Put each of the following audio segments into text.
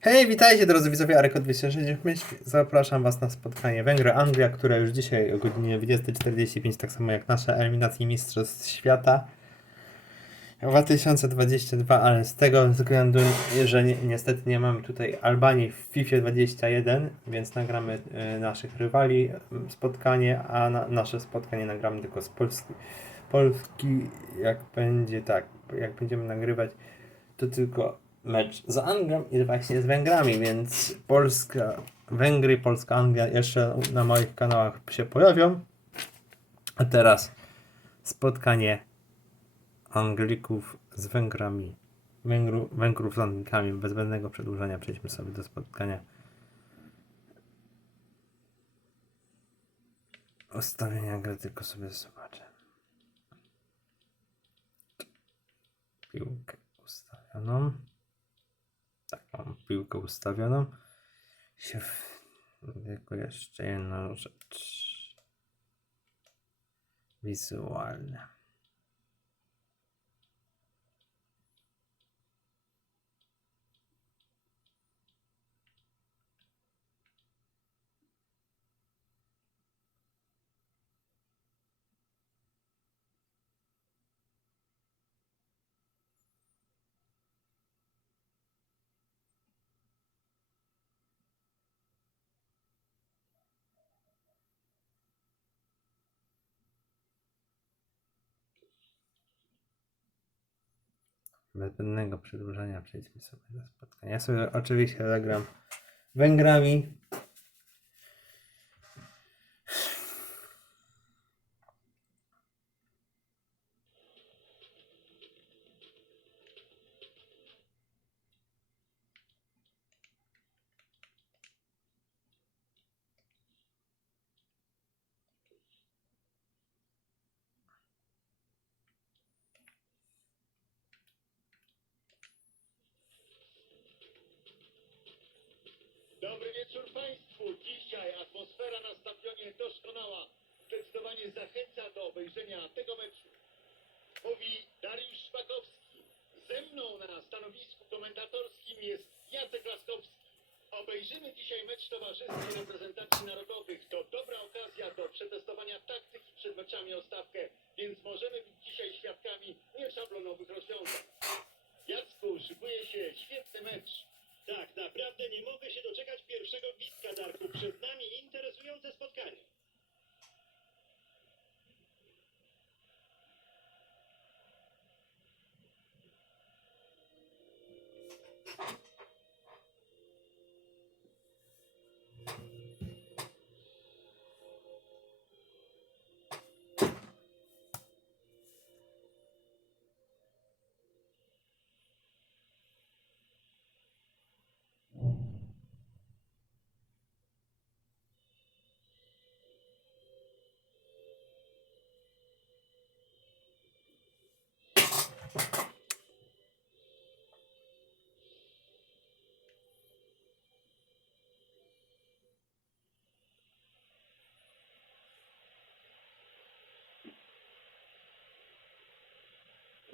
Hej, witajcie drodzy widzowie Areko 265. Zapraszam Was na spotkanie Węgry-Anglia, które już dzisiaj o godzinie 20.45, tak samo jak nasze eliminacje Mistrzostw Świata 2022, ale z tego względu, że ni niestety nie mamy tutaj Albanii w FIFA 21, więc nagramy y, naszych rywali y, spotkanie, a na nasze spotkanie nagramy tylko z Polski. Polski, jak będzie tak, jak będziemy nagrywać, to tylko mecz z Anglią i właśnie z Węgrami, więc Polska, Węgry, Polska, Anglia jeszcze na moich kanałach się pojawią. A teraz spotkanie Anglików z Węgrami. Węgru, Węgrów z Anglikami. Bez zbędnego przedłużania przejdźmy sobie do spotkania. Ustawienia gry tylko sobie zobaczę. Piłkę ustawioną. Mam piłkę ustawioną. Się w... Tylko jeszcze jedna rzecz. Wizualna. Bez zbędnego przedłużania przejdźmy sobie do spotkania. Ja sobie oczywiście zagram Węgrami. Dobry wieczór Państwu. Dzisiaj atmosfera na stadionie doskonała. Zdecydowanie zachęca do obejrzenia tego meczu. Mówi Dariusz Szpakowski. Ze mną na stanowisku komentatorskim jest Jacek Laskowski. Obejrzymy dzisiaj mecz towarzyskiej reprezentacji narodowych. To dobra okazja do przetestowania taktyki przed meczami o stawkę, więc możemy być dzisiaj świadkami nieszablonowych rozwiązań. Jacku, szykuje się świetny mecz. Tak, naprawdę nie mogę się doczekać pierwszego gwizdka, Darku. Przed nami interesujące spotkanie.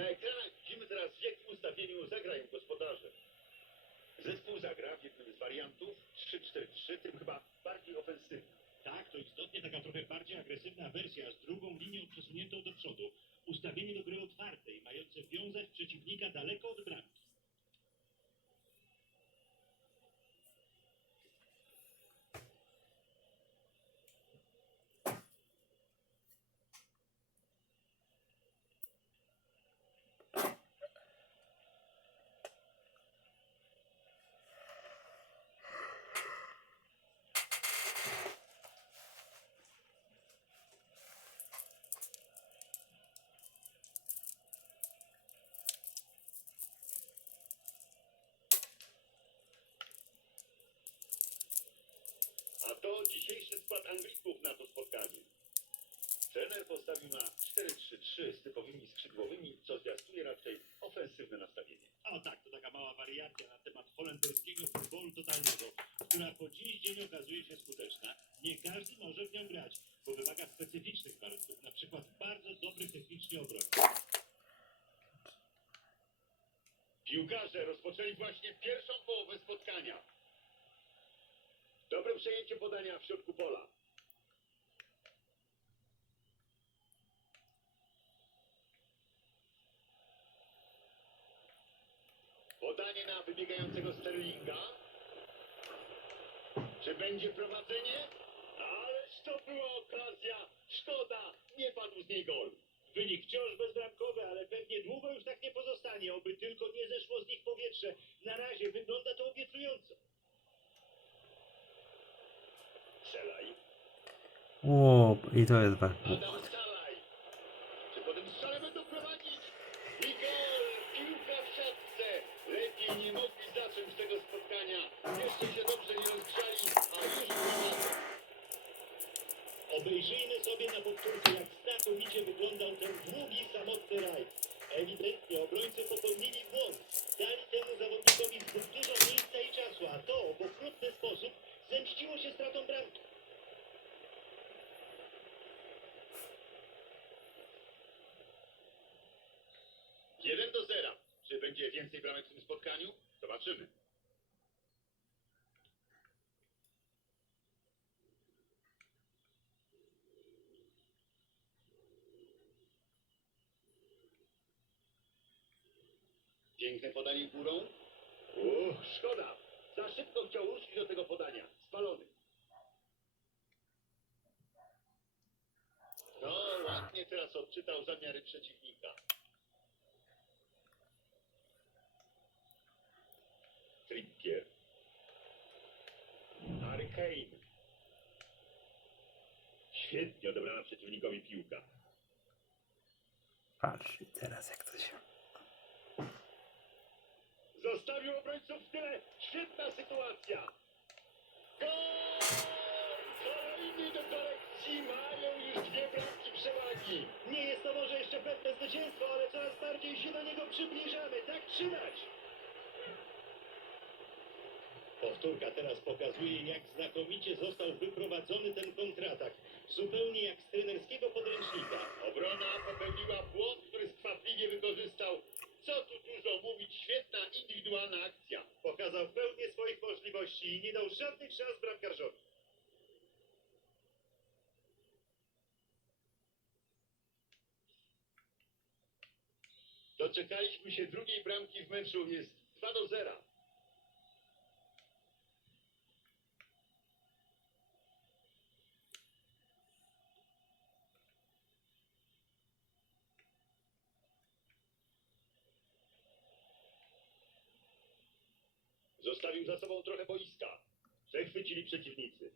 Na ekranach widzimy teraz w jakim ustawieniu zagrają gospodarze. Zespół zagra w jednym z wariantów 3-4-3, tym chyba bardziej ofensywny. Tak, to istotnie taka trochę bardziej agresywna wersja z drugą linią przesuniętą do przodu. Ustawienie do gry otwartej, mające wiązać przeciwnika daleko od bramki. A to dzisiejszy skład Anglików na to spotkanie. Trener postawił na 4-3-3 z typowymi skrzydłowymi, co zwiastuje raczej ofensywne nastawienie. O tak, to taka mała wariacja na temat holenderskiego futbolu totalnego, która po dziś dzień okazuje się skuteczna. Nie każdy może w nią grać, bo wymaga specyficznych warunków, na przykład bardzo dobrych technicznie obrońców. Piłkarze rozpoczęli właśnie pierwszą połowę spotkania. podania w środku pola. Podanie na wybiegającego Sterlinga. Czy będzie prowadzenie? Ależ to była okazja. Szkoda, niej gol. Wynik wciąż bezbramkowy, ale pewnie długo już tak nie pozostanie, oby tylko nie zeszło z nich powietrze. Na razie wygląda to obiecująco. Strzelaj. O, i to jest. Adam Salaj. Czy po tym strzale będą prowadzić? I gol! Piłka w siatce. Lepiej nie mogli zacząć tego spotkania. Jeszcze się dobrze nie rozgrzali, a już prowadzą. Obejrzyjmy sobie na powtórce, jak znakomicie wyglądał ten długi, samotny raj. Ewidentnie obrońcy popełnili błąd. Dali temu zawodnikowi zbyt dużo miejsca i czasu, a to w okrutny sposób zemściło się stratą bramki. Jeden do zera. Czy będzie więcej bramek w tym spotkaniu? Zobaczymy. Piękne podanie górą. Uch, szkoda. Za szybko chciał ruszyć do tego podania. Spalony. No, ładnie teraz odczytał zamiary przeciwnika. Trippier. Harry Kane. Świetnie odebrana przeciwnikowi piłka. Patrz, i teraz jak to się... Zostawił obrońców w tyle. Świetna sytuacja. Gol! Kolejny do korekcji. Mają już dwie bramki przewagi. Nie jest to może jeszcze pewne zwycięstwo, ale coraz bardziej się do niego przybliżamy. Tak trzymać! Powtórka teraz pokazuje, jak znakomicie został wyprowadzony ten kontratak. Zupełnie jak z trenerskiego podręcznika. Obrona popełniła błąd, który skwapliwie wykorzystał. Co tu dużo mówić, świetna indywidualna akcja. Pokazał pełnię swoich możliwości i nie dał żadnych szans bramkarzowi. Doczekaliśmy się drugiej bramki w meczu, jest 2 do 0. Zostawił za sobą trochę boiska. Przechwycili przeciwnicy.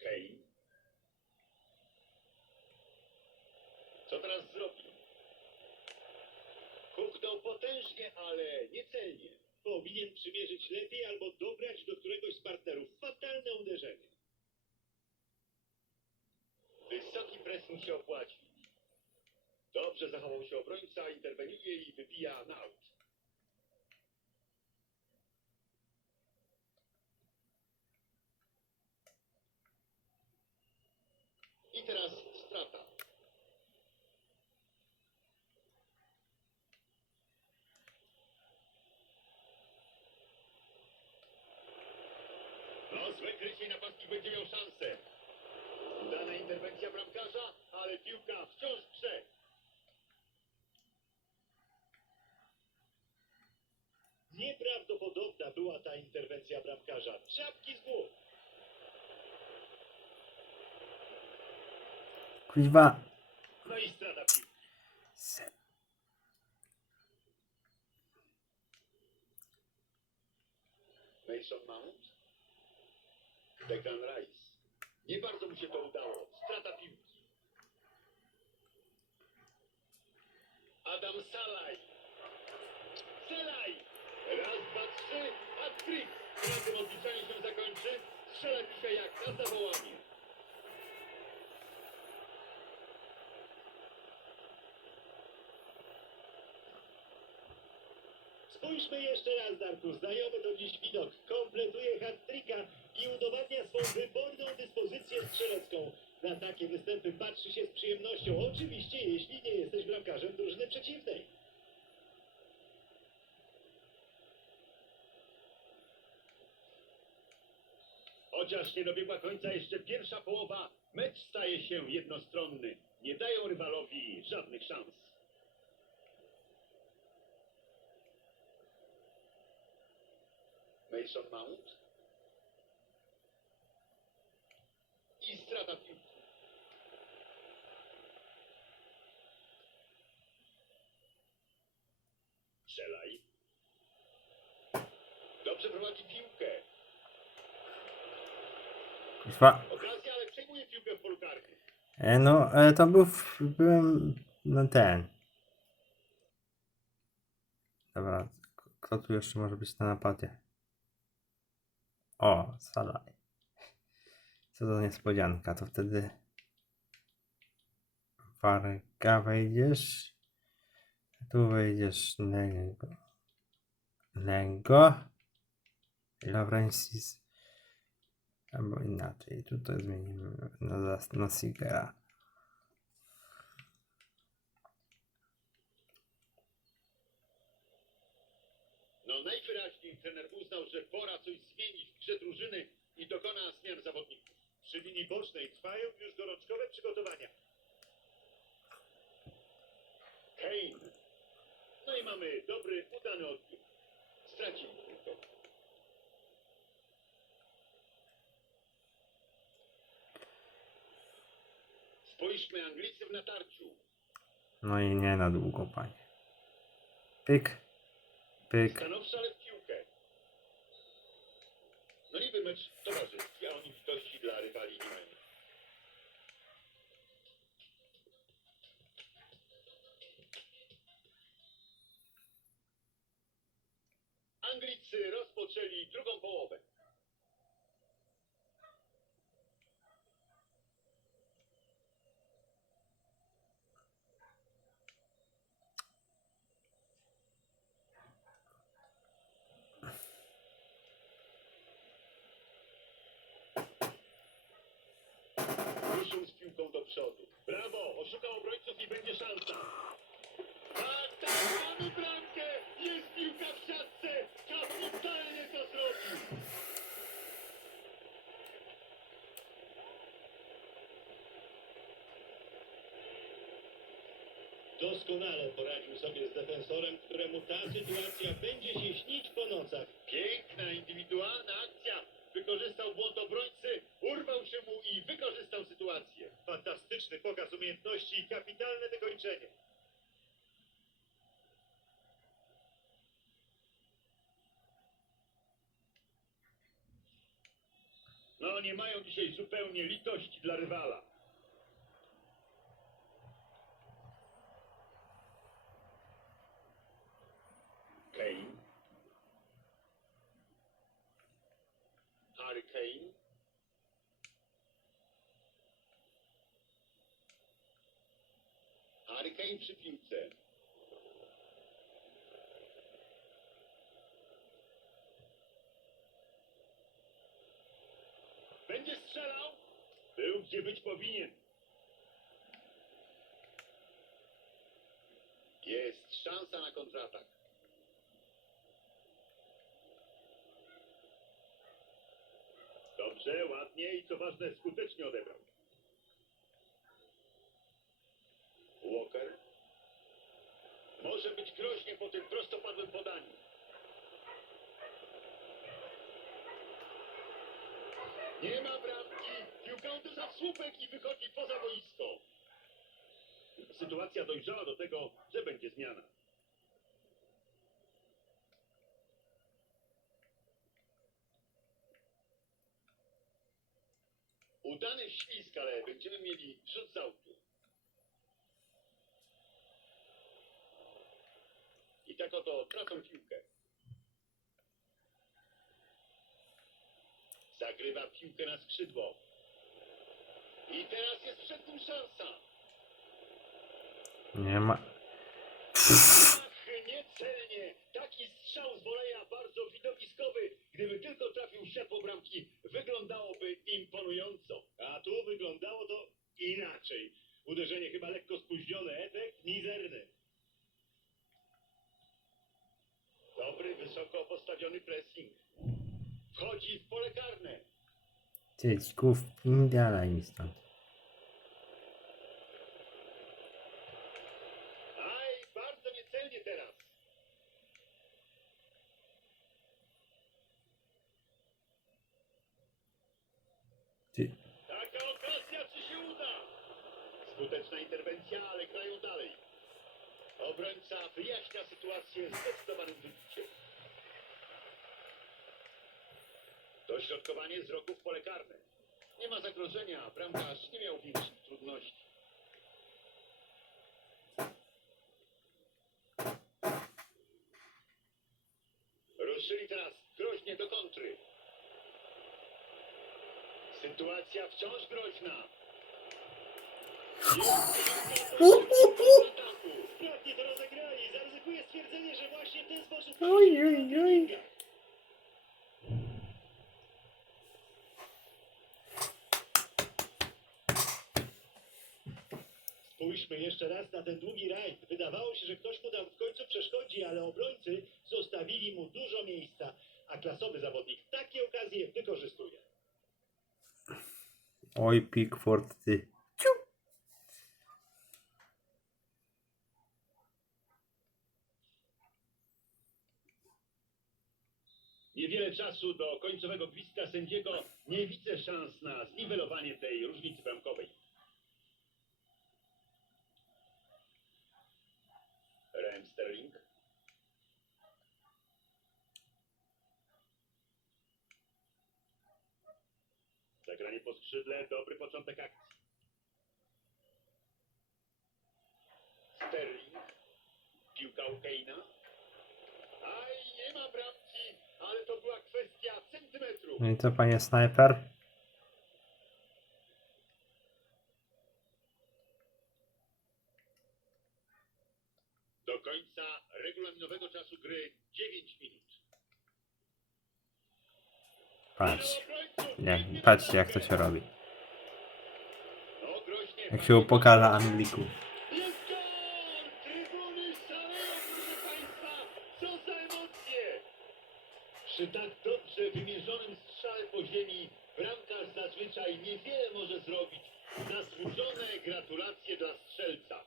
Kane. Co teraz zrobi? Huknął potężnie, ale niecelnie. Powinien przymierzyć lepiej albo dobrać do któregoś z partnerów. Fatalne uderzenie. Wysoki pressing się opłaci. Dobrze zachował się obrońca, interweniuje i wybija na aut. I teraz strata. No, złe krycie i napastnik będzie miał szansę. Udana interwencja bramkarza, ale piłka wciąż w grze. Nieprawdopodobna była ta interwencja bramkarza. Czapki z głów. Kuźwa! No i strata piłki. Mason Mount. Declan Rice. Nie bardzo mu się to udało. Strata piłki. Adam Salaj. Salaj! Raz, dwa, trzy. Hat-trick. Na tym odliczanie się zakończy. Strzela dzisiaj jak na zawołanie. Spójrzmy jeszcze raz, Darku. Znajomy to dziś widok. Kompletuje hat-tricka i udowadnia swą wyborną dyspozycję strzelecką. Na takie występy patrzy się z przyjemnością. Oczywiście, jeśli nie jesteś bramkarzem drużyny przeciwnej. Chociaż nie dobiegła końca jeszcze pierwsza połowa, mecz staje się jednostronny. Nie dają rywalowi żadnych szans. Mason Mount. I strata piłki. Strzelaj. Dobrze prowadzi piłkę. Kuźwa. Okazja, ale przejmuje piłkę w polu karnym. E, no, e, to był, w- byłem, no ten. Dobra, kto tu jeszcze może być na napadzie? O, Salaj. Co za niespodzianka, to wtedy Warga wejdziesz. Tu wejdziesz. Nego. I Laurencis. Albo inaczej, tutaj zmienimy na, na Sigera. No najwyraźniej trener uznał, że pora coś zmienić w grze drużyny i dokona zmian zawodników. Przy linii bocznej trwają już gorączkowe przygotowania. Kane. No i mamy dobry, udany odbiór. Stracił Spójrzmy Anglicy w natarciu. No i nie na długo, panie. Pyk. Pyk. Stanowczo, ale w piłkę. No niby mecz towarzyski, a oni litości dla rywali nie mają. Anglicy rozpoczęli drugą połowę. Ruszył z piłką do przodu. Brawo! Oszukał obrońców i będzie szansa. A tak, mamy bramkę! Jest piłka w siatce! Kapitalnie to zrobił! Doskonale poradził sobie z defensorem, któremu ta sytuacja będzie się śnić po nocach. Piękna, indywidualna akcja. Wykorzystał błąd obrońcy, urwał się mu i wykorzystał sytuację. Fantastyczny pokaz umiejętności i kapitalne wykończenie. No, nie mają dzisiaj zupełnie litości dla rywala. Kane. Harry Kane. Harry Kane przy piłce. Będzie strzelał? Był gdzie być powinien. Jest szansa na kontratak. Dobrze, ładnie i co ważne, skutecznie odebrał. Walker. Może być groźnie po tym prostopadłym podaniu. Nie ma bramki. Piłka uderza w słupek i wychodzi poza boisko. Sytuacja dojrzała do tego, że będzie zmiana. Udany ślizg, ale będziemy mieli rzut z autu. I tak oto tracą piłkę. Zagrywa piłkę na skrzydło. I teraz jest przed nim szansa. Nie ma. Ach, niecelnie. Taki strzał z woleja bardzo widowiskowy. Gdyby tylko trafił szefo bramki, wyglądałoby imponująco. A tu wyglądało to inaczej. Uderzenie chyba lekko spóźnione, efekt mizerny. Dobry, wysoko postawiony pressing. Wchodzi w pole karne. Tyćków, dalej mi stąd. Aj, bardzo niecelnie teraz. Ty, Taka okazja, czy się uda? Skuteczna interwencja, ale grają dalej. Obrońca wyjaśnia sytuację zdecydowanym wybiciem. Dośrodkowanie z rogu w pole karne. Nie ma zagrożenia, bramkarz nie miał większych trudności. Ruszyli teraz groźnie do kontry. Sytuacja wciąż groźna. Sprawnie to rozegrali. Zaryzykuję stwierdzenie, że właśnie w ten sposób... Oj, oj, oj. Spójrzmy jeszcze raz na ten długi rajd. Wydawało się, że ktoś mu tam w końcu przeszkodzi, ale obrońcy zostawili mu dużo miejsca, a klasowy zawodnik takie okazje wykorzystuje. oj Pickford, ty. Niewiele czasu do końcowego gwizdka sędziego. Nie widzę szans na zniwelowanie tej różnicy bramkowej. Raheem Sterling. Zagranie po skrzydle, dobry początek akcji. Sterling. Piłka u. ale to była kwestia centymetrów. No i co, panie snajper? Do końca regulaminowego czasu gry 9 minut. Patrz. Pięknie patrzcie jak to się robi. Jak się upokarza Anglików. Jest gol! Trybuny szaleją, proszę Państwa! Co za emocje! Przy tak dobrze wymierzonym strzale po ziemi bramkarz zazwyczaj niewiele może zrobić. Zasłużone gratulacje dla strzelca.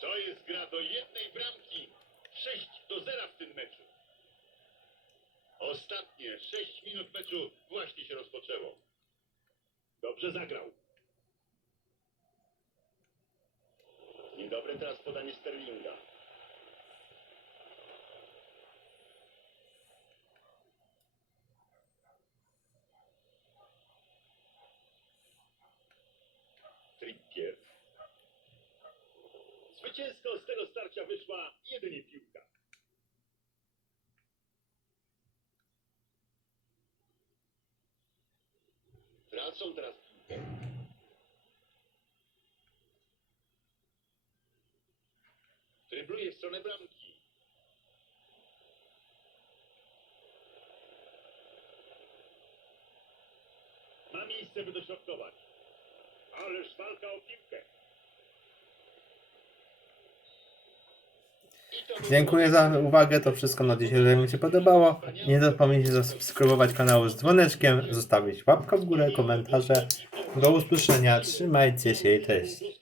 To jest gra do jednej bramki. 6 do 0 w tym meczu. 6 minut meczu właśnie się rozpoczęło. Dobrze zagrał. Dzień dobry, teraz podanie Sterlinga. Trippier. Zwycięsko z tego starcia wyszła jedynie piłka. Tracą teraz piłkę. Trybluje w stronę bramki. Ma miejsce, by dośrodkować. Ależ walka o piłkę. I to był Dziękuję za uwagę, to wszystko na dzisiaj. Jeżeli Wam się podobało, nie zapomnijcie zasubskrybować kanału z dzwoneczkiem, zostawić łapkę w górę, komentarze. Do usłyszenia, trzymajcie się i cześć.